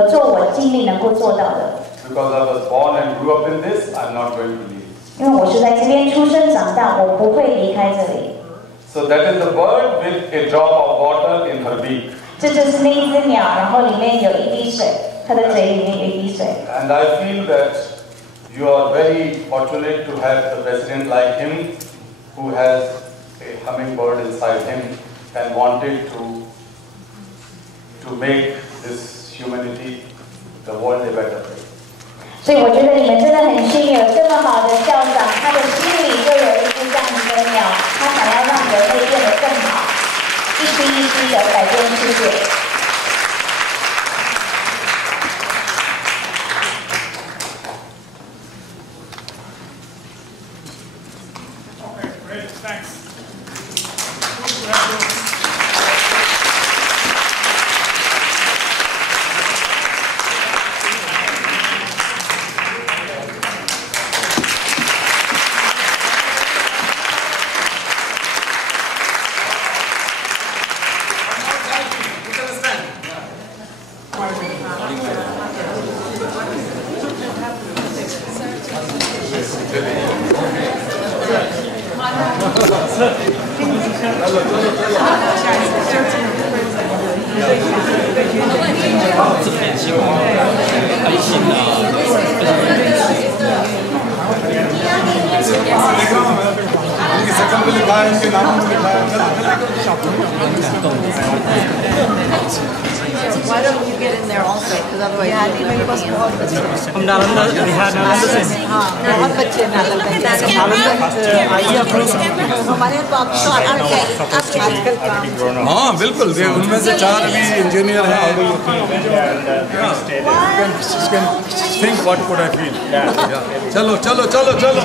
做我尽力能够做到的。Because I was born and grew up in this, I'm not going to leave. 因为我是在这边出生长大，我不会离开这里。So that is the bird with a drop of water in her beak. 这就是那一只鸟，然后里面有一滴水，它的嘴里面有一滴水。And I feel that you are very fortunate to have a president like him, who has a hummingbird inside him and wanted to make this humanity, the world a better place. 所以我觉得你们真的很幸运，有这么好的校长，他的心里就有一只这样子的鸟，他想要让人类变得更好，一滴一滴的改变世界。Okay, great, thanks. Why don't you get in there also? Because otherwise हम नालंदा बिहार नालंदा से बहुत बच्चे नालंदा आइए हमारे तो आप आजकल हाँ बिल्कुल उनमें से 4 अभी इंजीनियर हैं think what could I feel चलो चलो चलो चलो